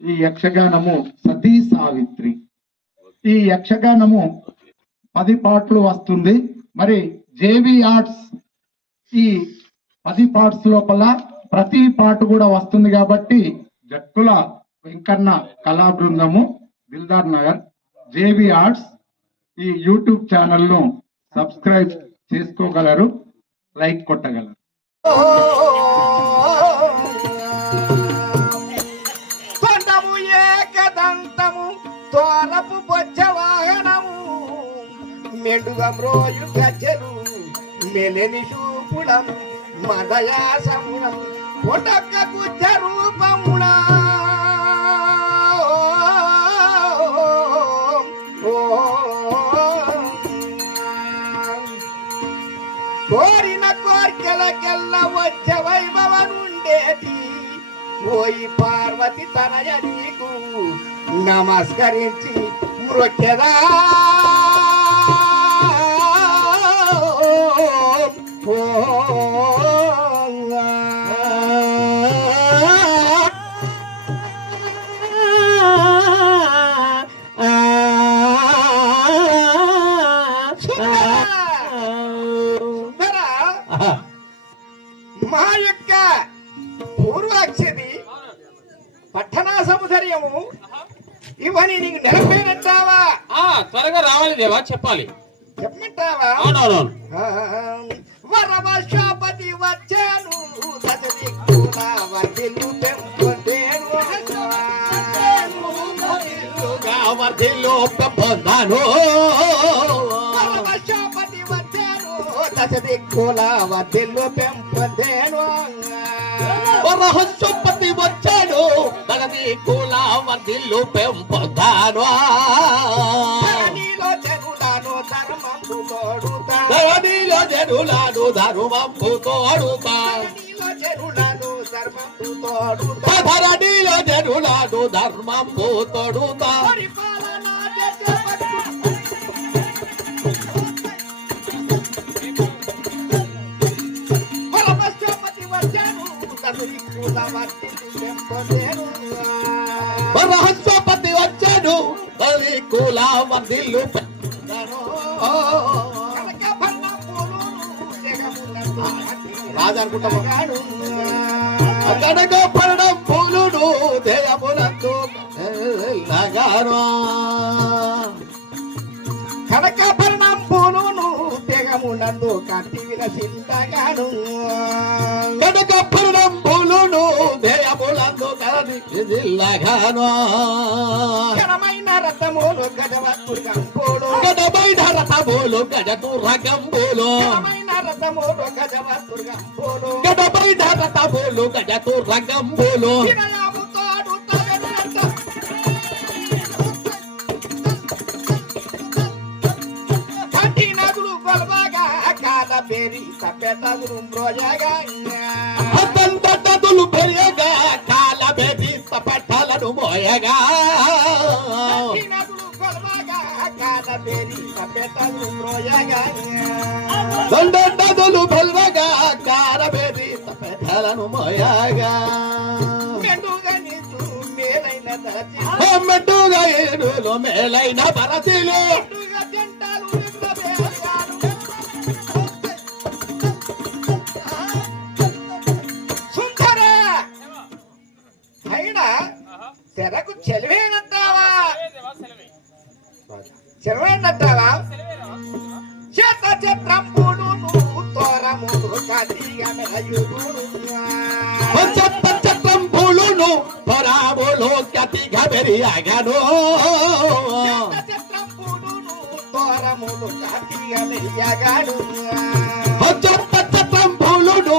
ఈ యక్షగానము సతీ సావిత్రి. ఈ యక్షగానము పది పాటలు వస్తుంది. మరి జేవి ఆర్ట్స్ ఈ పది పార్ట్స్ లోపల ప్రతి పాట కూడా వస్తుంది కాబట్టి జక్కుల వెంకన్న కళా బృందము దిల్దార్ నగర్ జేవి ఆర్ట్స్ ఈ యూట్యూబ్ ఛానల్ను సబ్స్క్రైబ్ చేసుకోగలరు లైక్ కొట్టగలరు. తొండము ఏకదంతము తోరపు బొచ్చ వాహనము మెండుగా మ్రోయు గజ్జలు మెలని చూపుడం మదయాసములం. పొటక్క గుజ్జ రూపములా పోయి పార్వతి తనయ నీకు నమస్కరించి మృత్యదా ఓ ఇవని నీకు నెరవేరంటావా ఆ త్వరగా రావాలి దేవా చెప్పాలి. చెప్పమంటావా? అవునవునవును. వరవశాపతి వచ్చాను వర్ధిల్లు వర్ధిల్లు పెంపొందాను వరవశాపతి వచ్చాను దశది కూడా వర్ధిల్లు పెంపొందేను రహస్యపతి వచ్చాడు. తనది కుల వర్ధిల్లు పెంపొందాను. ధరణిలో జనులాను ధర్మంపు తోడుతా. ధరణిలో జనులాను ధర్మంపు తోడుతా. రహస్యపతి వచ్చాడు తనది కుల వర్ధిల్లు రాజు అనుకుంటామా? గాను. కనక పడడం పూలుడు దేయమునందు నగాను కనకభరణం పూలును తెగమునందు కట్టి విలసిందగాను కనక పడడం పూలుడు దేయమునందు కరది నగాను ఘనమైన రథములు గజవత్తుగంపులు గడబైన రథములు గజటు రగంబులు ఘనమైన రథములు గజవత్తుగంపులు గడబైన రథములు గజటు రగంబులు వినయముతోడు తగనంత కంటి నదులు బలబాగా కాల పేరి తప్పెటదులు మ్రోయగా అతంతటదులు పెరియగా కాల మోయగా కంటి నదులు బలబాగా కాల మోయగా మెట్టుగా ఏడులో మేలైన భరతిలు తెరకు చెలివేనంటావా? చెలవేనంటావా? చేత చిత్రంపుడు తోరముడు కదిగా మెలయుడు చెత్త చట్టం పూలును పొరాములు గతిగా పెరియాగను చిత్రంపుడును తోరములు కదిగా మెలియగాడు చెత్త చట్టం పూలును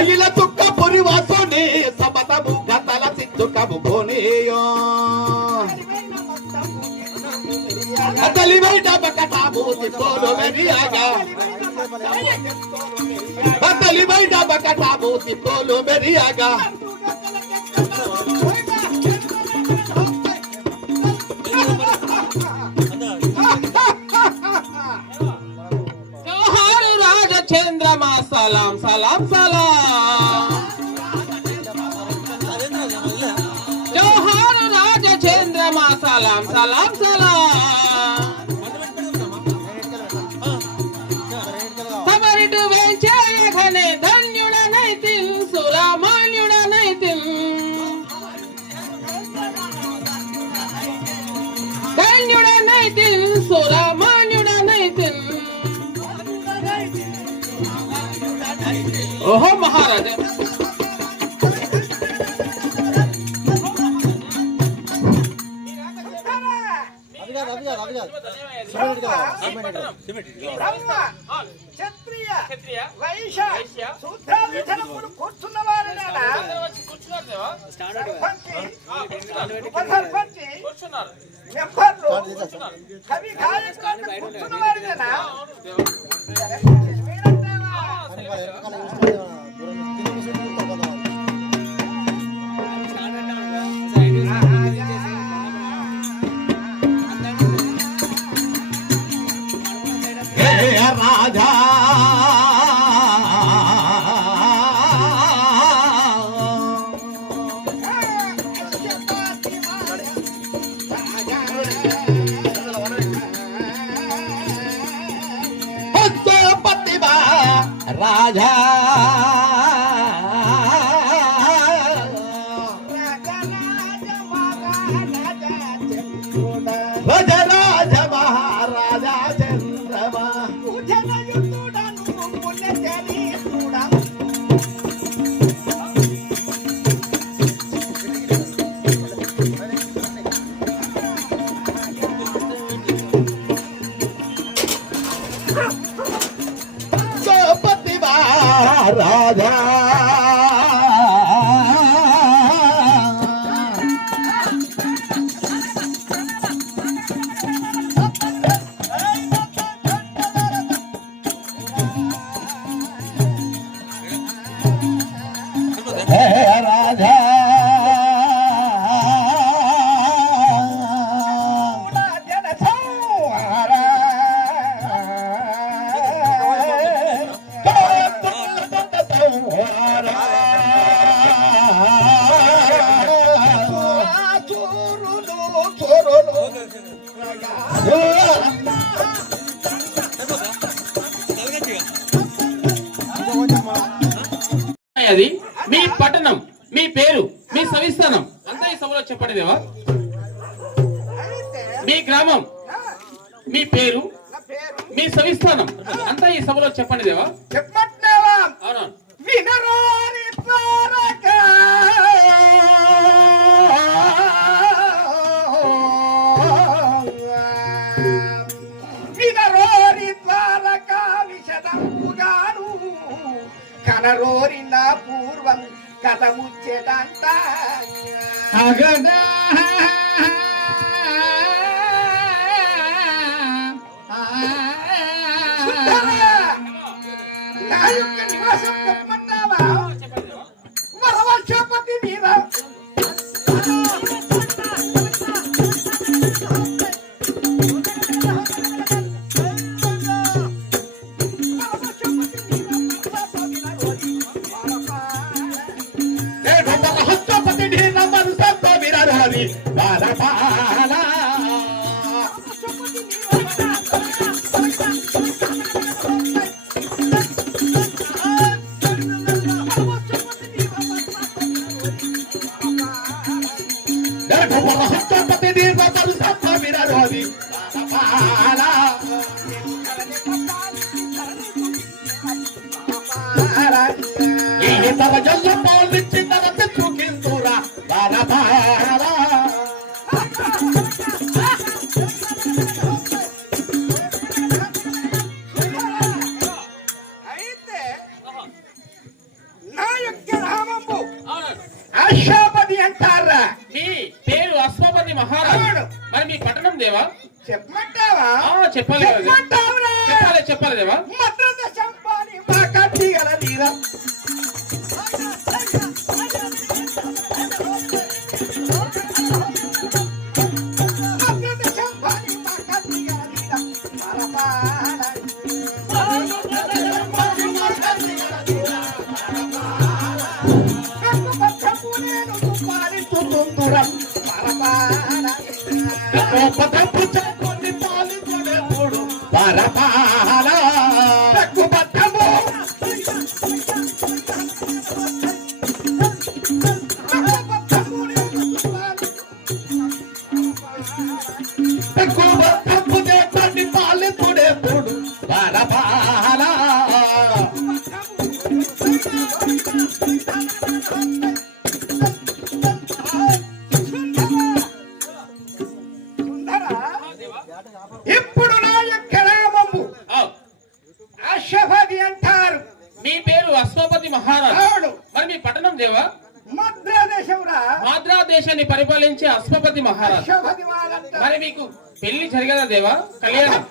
గతల చుక్క పురి వాతులే తుక్క పురి సమతము గతల సిద్ధుకము భూనియో తెలివైన బయట బకటాము తిప్పోలు మెరియాగా తెలివైన బయట బకటాము తిప్పోలు మెరియాగా salam, salam, salam. Johar Raja Chendrama, salam, salam, salam. Sabaritu Venchaya Ghane, Dhanyuda Naitim, Sulamanyuda Naitim. Dhanyuda Naitim, Sulamanyuda ఓహో మహారాజా బ్రహ్మ క్షత్రియ వైశ్య శూద్రాధిధనములు కూర్చున్న మెంబర్లు కవి గాయకులు కూర్చున్న వారినేనా రాజా రాజా అది నా యొక్క నివాసం చెప్పమంటావా ఈతర జల్లు పాలిచ్చిన ఇప్పుడు నా యొక్క నామము? అశ్వపతి అంటారు. మీ పేరు అశ్వపతి మహారాజు. మరి మీ పట్టణం దేవా? మద్రాదేశంరా పరిపాలించే అశ్వపతి అశ్వపతి మరి మీకు పెళ్ళి జరిగదా దేవా? కళ్యాణం?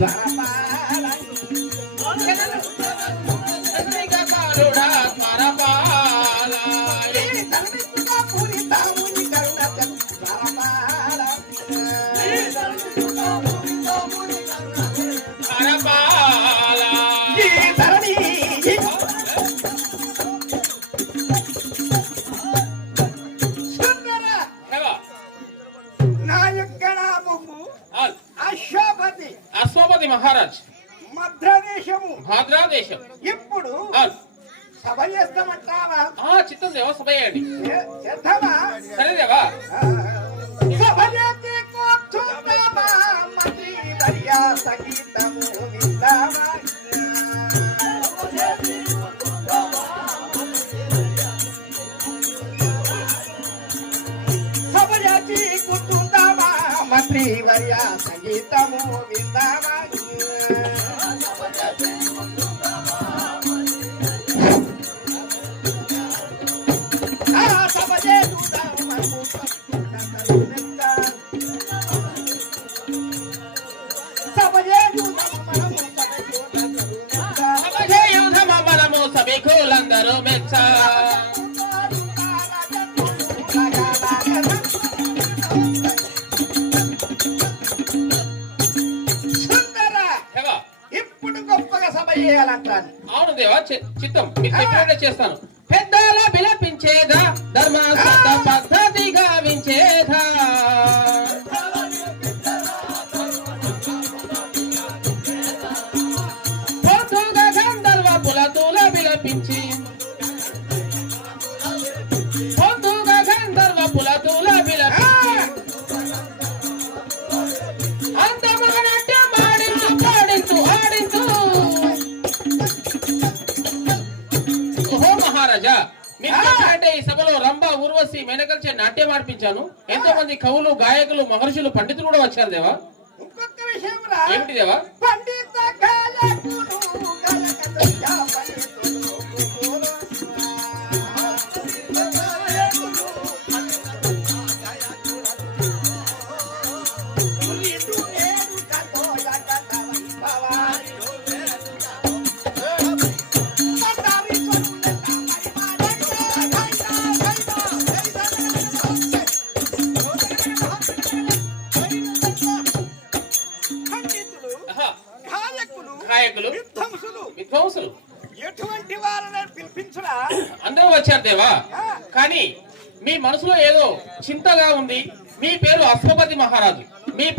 back. i contact you. చిత్తం. చేస్తాను. పెద్దలా విలపించేదా ధర్మ పద్ధతి గావించేదా? నాట్యం ఆడిపించాను. ఎంతో మంది కవులు గాయకులు మహర్షులు పండితులు కూడా వచ్చారు దేవా. ఏమిటి దేవా? పండిత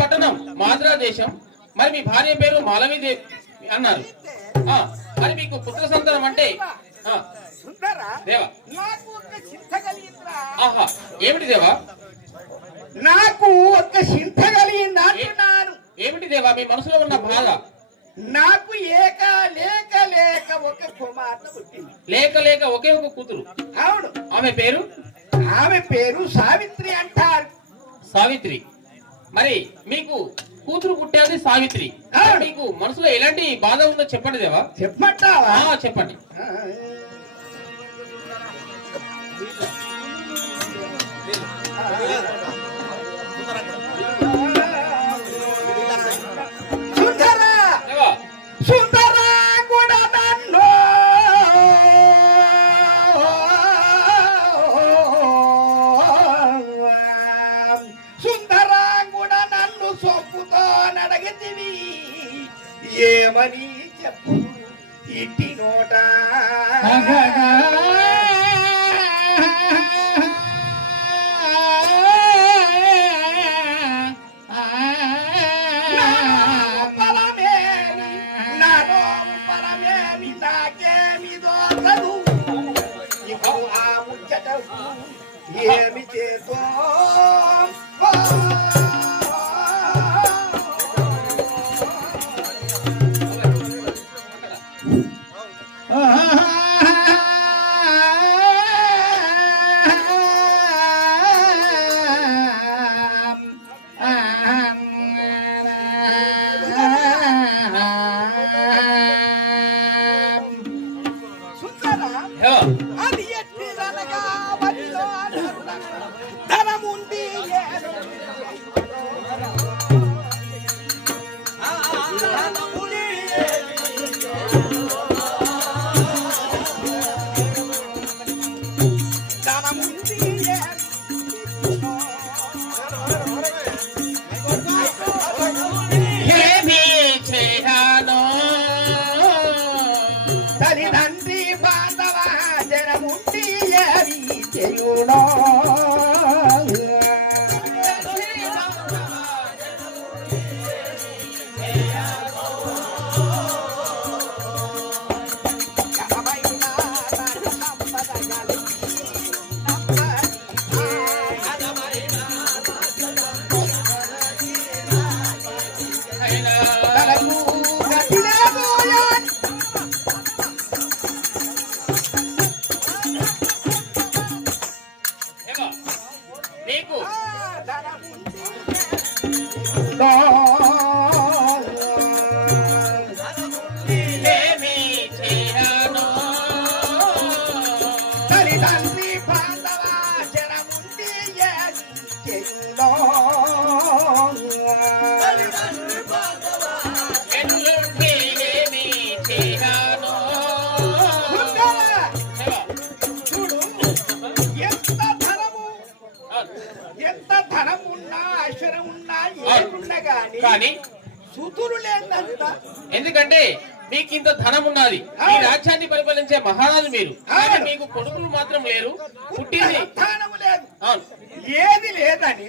పట్టణం మాద్రా దేశం. మరి మీ భార్య పేరు మాలవీదేవి అన్నారు. మరి మీకు పుత్ర సంతానం అంటే దేవా. ఆహా ఏమిటి దేవా? నాకు ఒక చింత కలిగింది అంటున్నాను. ఏమిటి దేవా? మీ మనసులో ఉన్న బాధ? నాకు ఏక లేక లేక ఒక కుమార్తె పుట్టింది. లేక లేక ఒకే ఒక కూతురు. అవును. ఆమె పేరు? ఆమె పేరు సావిత్రి అంటారు. సావిత్రి. మరి మీకు కూతురు పుట్టేది సావిత్రి. మీకు మనసులో ఎలాంటి బాధ ఉందో చెప్పండి దేవా. చెప్పమంటావా? ఆ, చెప్పండి. আল্লাহ ధనం ఉన్నది ఈ రాజ్యాన్ని పరిపాలించే మహారాజు మీరు. మీకు కొడుకులు మాత్రం లేరు. పుట్టింది. ఏది లేదని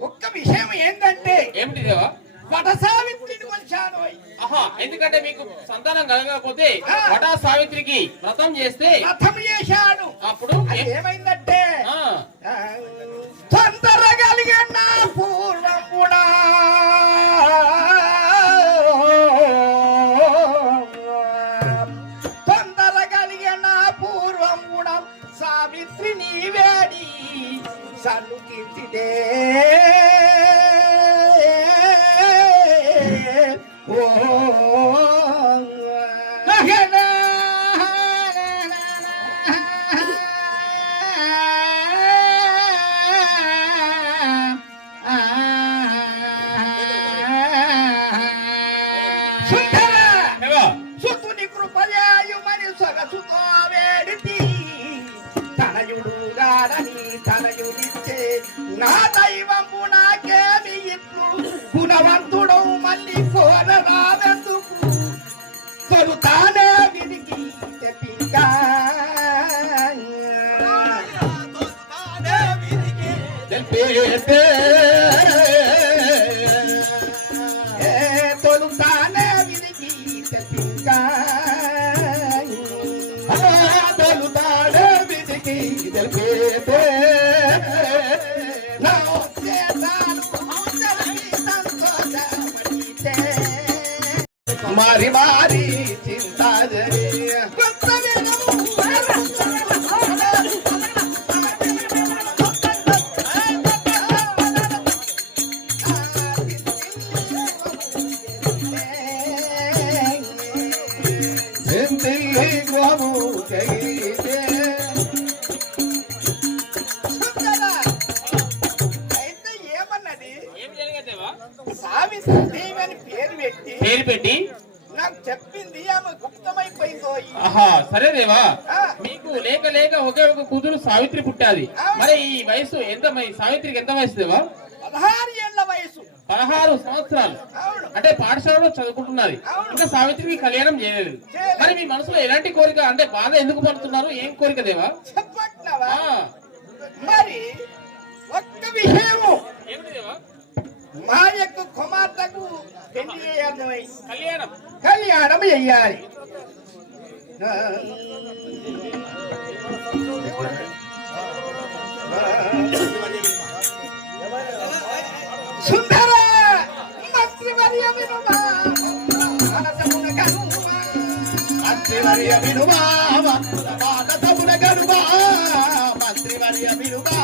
ఒక్క విషయం ఏంటంటే ఏమిటి దేవా? వట సావిత్రిని వచ్చాను ఆహా ఎందుకంటే మీకు సంతానం కలగకపోతే వటా సావిత్రికి వ్రతం చేస్తే రథం చేశాడు. అప్పుడు ఏమైందంటే મારી મારી ચિંતા જરી చేయాలి. మరి ఈ వయసు ఎంత సావిత్రికి ఎంత వయసు దేవా? పదహారు వయసు. పదహారు సంవత్సరాలు. అంటే పాఠశాలలో చదువుకుంటున్నది ఇంకా సావిత్రికి కళ్యాణం చేయలేదు. మరి మీ మనసులో ఎలాంటి కోరిక అంటే బాధ ఎందుకు పడుతున్నారు? ఏం కోరిక దేవా? మరి ఒక్క విషయం మా యొక్క కుమార్తెకు కళ్యాణం. కళ్యాణం Maria Mirubá, Maria Mirubá, Maria Mirubá.